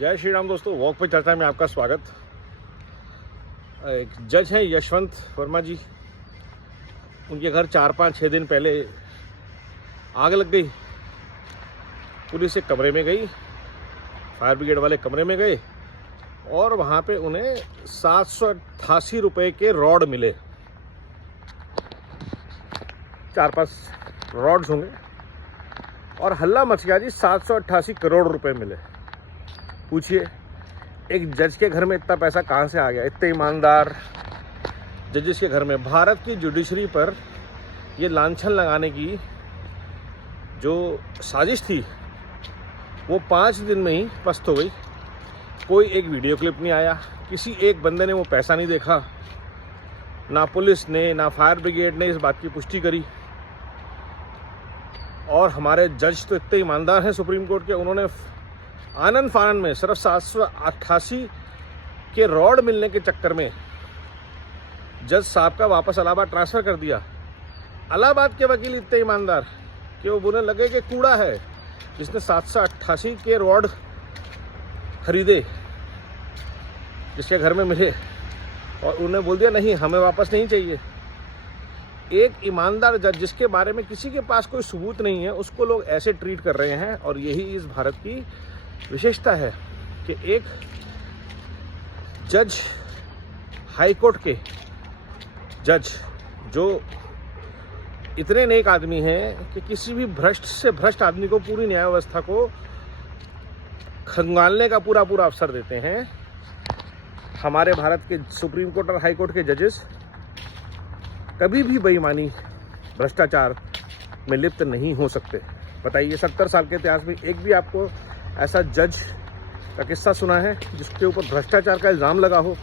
जय श्री राम दोस्तों, वॉक पे चर्चा में आपका स्वागत। एक जज हैं यशवंत वर्मा जी, उनके घर 4-5-6 दिन पहले आग लग गई। पुलिस एक कमरे में गई, फायर ब्रिगेड वाले कमरे में गए और वहाँ पे उन्हें 788 रुपये के रॉड मिले। 4-5 रॉड्स होंगे और हल्ला मच गया जी। 788 करोड़ रुपए मिले। पूछिए, एक जज के घर में इतना पैसा कहाँ से आ गया? इतने ईमानदार जजेस के घर में। भारत की जुडिशरी पर ये लांछन लगाने की जो साजिश थी वो 5 दिन में ही पस्त हो गई। कोई एक वीडियो क्लिप नहीं आया, किसी एक बंदे ने वो पैसा नहीं देखा, ना पुलिस ने ना फायर ब्रिगेड ने इस बात की पुष्टि करी। और हमारे जज तो इतने ईमानदार हैं सुप्रीम कोर्ट के, उन्होंने आनंद फानंद में सिर्फ 788 के रॉड मिलने के चक्कर में जज साहब का वापस इलाहाबाद ट्रांसफ़र कर दिया। इलाहाबाद के वकील इतने ईमानदार कि वो बोलने लगे कि कूड़ा है जिसने 788 के रॉड खरीदे जिसके घर में मिले, और उन्होंने बोल दिया नहीं, हमें वापस नहीं चाहिए। एक ईमानदार जज जिसके बारे में किसी के पास कोई सबूत नहीं है, उसको लोग ऐसे ट्रीट कर रहे हैं। और यही इस भारत की विशेषता है कि एक जज, हाई कोर्ट के जज, जो इतने नेक आदमी हैं कि किसी भी भ्रष्ट से भ्रष्ट आदमी को, पूरी न्याय व्यवस्था को खंगालने का पूरा अवसर देते हैं। हमारे भारत के सुप्रीम कोर्ट और हाई कोर्ट के जजेस कभी भी बेईमानी, भ्रष्टाचार में लिप्त नहीं हो सकते। बताइए, 70 साल के इतिहास में एक भी आपको ऐसा जज का किस्सा सुना है जिसके ऊपर भ्रष्टाचार का इल्ज़ाम लगा हो,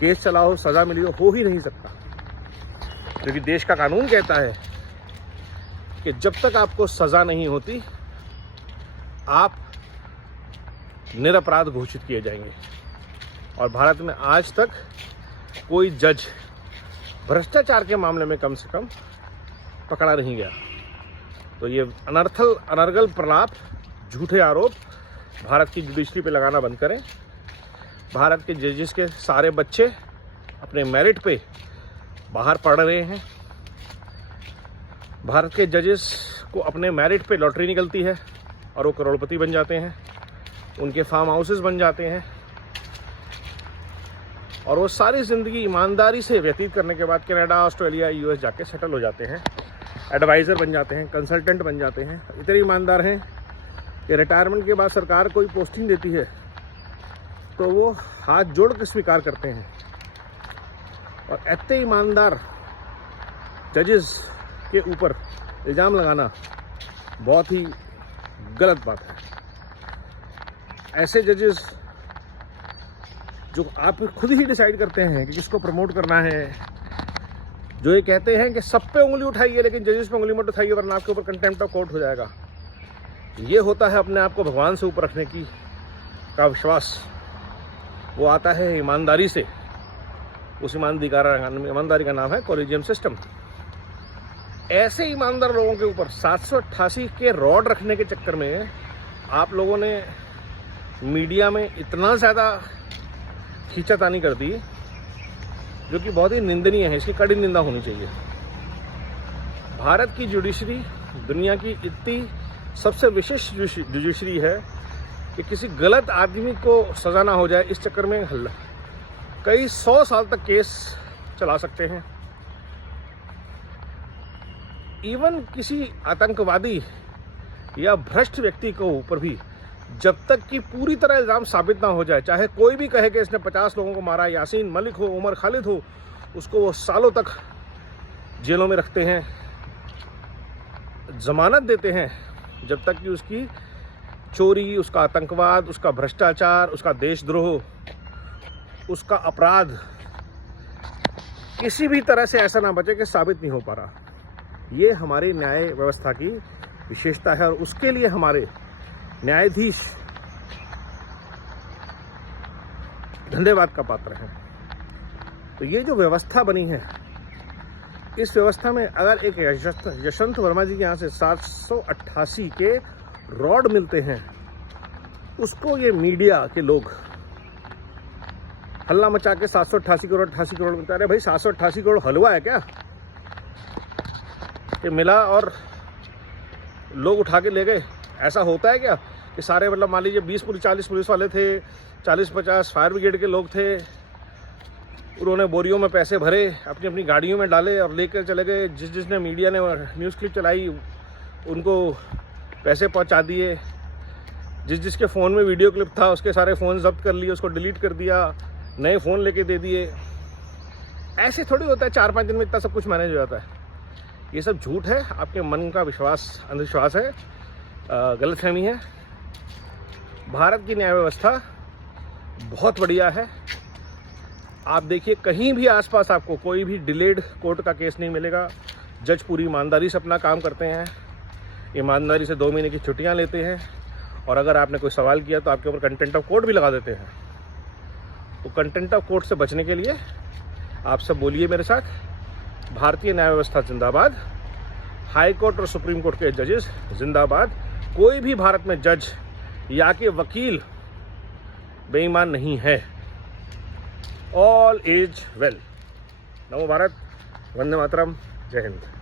केस चला हो, सज़ा मिली हो ही नहीं सकता। क्योंकि देश का कानून कहता है कि जब तक आपको सज़ा नहीं होती आप निरपराध घोषित किए जाएंगे। और भारत में आज तक कोई जज भ्रष्टाचार के मामले में कम से कम पकड़ा नहीं गया। तो ये अनर्गल प्रलाप, झूठे आरोप भारत की जुडिशरी पे लगाना बंद करें। भारत के जजेस के सारे बच्चे अपने मेरिट पे बाहर पढ़ रहे हैं। भारत के जजेस को अपने मेरिट पे लॉटरी निकलती है और वो करोड़पति बन जाते हैं, उनके फार्म हाउसेस बन जाते हैं और वो सारी ज़िंदगी ईमानदारी से व्यतीत करने के बाद कनाडा, ऑस्ट्रेलिया, यूएस जाके सेटल हो जाते हैं, एडवाइज़र बन जाते हैं, कंसल्टेंट बन जाते हैं। इतने ईमानदार हैं कि रिटायरमेंट के बाद सरकार कोई पोस्टिंग देती है तो वो हाथ जोड़ के स्वीकार करते हैं। और इतने ईमानदार जजेस के ऊपर इल्ज़ाम लगाना बहुत ही गलत बात है। ऐसे जजेस जो आप खुद ही डिसाइड करते हैं कि किसको प्रमोट करना है, जो ये कहते हैं कि सब पे उंगली उठाइए लेकिन जजेस पे उंगली मत उठाइए वरना आपके ऊपर कंटेम्प्ट ऑफ कोर्ट हो जाएगा। ये होता है अपने आप को भगवान से ऊपर रखने का विश्वास। वो आता है ईमानदारी से। उस ईमानदारी का नाम है कॉलेजियम सिस्टम। ऐसे ईमानदार लोगों के ऊपर 788 के रॉड रखने के चक्कर में आप लोगों ने मीडिया में इतना ज़्यादा खींचातानी कर दी जो कि बहुत ही निंदनीय है। इसकी कड़ी निंदा होनी चाहिए। भारत की जुडिशरी दुनिया की इतनी सबसे विशेष जुडिशरी है कि किसी गलत आदमी को सज़ा ना हो जाए इस चक्कर में कई 100 साल तक केस चला सकते हैं। इवन किसी आतंकवादी या भ्रष्ट व्यक्ति को ऊपर भी जब तक कि पूरी तरह इल्ज़ाम साबित ना हो जाए, चाहे कोई भी कहे कि इसने 50 लोगों को मारा, यासीन मलिक हो, उमर खालिद हो, उसको वो सालों तक जेलों में रखते हैं, जमानत देते हैं जब तक कि उसकी चोरी, उसका आतंकवाद, उसका भ्रष्टाचार, उसका देशद्रोह, उसका अपराध किसी भी तरह से ऐसा ना बचे कि साबित नहीं हो पा रहा। ये हमारी न्याय व्यवस्था की विशेषता है और उसके लिए हमारे न्यायाधीश धन्यवाद का पात्र हैं। तो ये जो व्यवस्था बनी है, इस व्यवस्था में अगर एक यशवंत वर्मा जी के यहाँ से 788 के रॉड मिलते हैं उसको ये मीडिया के लोग हल्ला मचा के 788 करोड़ 88 करोड़ बता रहे। भाई 788 करोड़ हलवा है क्या ये मिला और लोग उठा के ले गए? ऐसा होता है क्या कि सारे मतलब मान लीजिए 40 पुलिस वाले थे, 40-50 फायर ब्रिगेड के लोग थे, उन्होंने बोरियों में पैसे भरे, अपनी अपनी गाड़ियों में डाले और लेकर चले गए। जिसने मीडिया ने न्यूज़ क्लिप चलाई उनको पैसे पहुंचा दिए। जिसके फ़ोन में वीडियो क्लिप था उसके सारे फ़ोन जब्त कर लिए, उसको डिलीट कर दिया, नए फ़ोन लेके दे दिए। ऐसे थोड़ी होता है 4-5 दिन में इतना सब कुछ मैनेज हो जाता है। ये सब झूठ है, आपके मन का विश्वास, अंधविश्वास है, गलतफहमी है। भारत की न्याय व्यवस्था बहुत बढ़िया है। आप देखिए कहीं भी आसपास आपको कोई भी डिलेड कोर्ट का केस नहीं मिलेगा। जज पूरी ईमानदारी से अपना काम करते हैं, ईमानदारी से 2 महीने की छुट्टियां लेते हैं, और अगर आपने कोई सवाल किया तो आपके ऊपर कंटेम्प्ट ऑफ कोर्ट भी लगा देते हैं। तो कंटेम्प्ट ऑफ कोर्ट से बचने के लिए आप सब बोलिए मेरे साथ, भारतीय न्याय व्यवस्था जिंदाबाद, हाई कोर्ट और सुप्रीम कोर्ट के जजेस जिंदाबाद। कोई भी भारत में जज या के वकील बेईमान नहीं है। All is well. नमो भारत, वंदे मातरम, जय हिंद।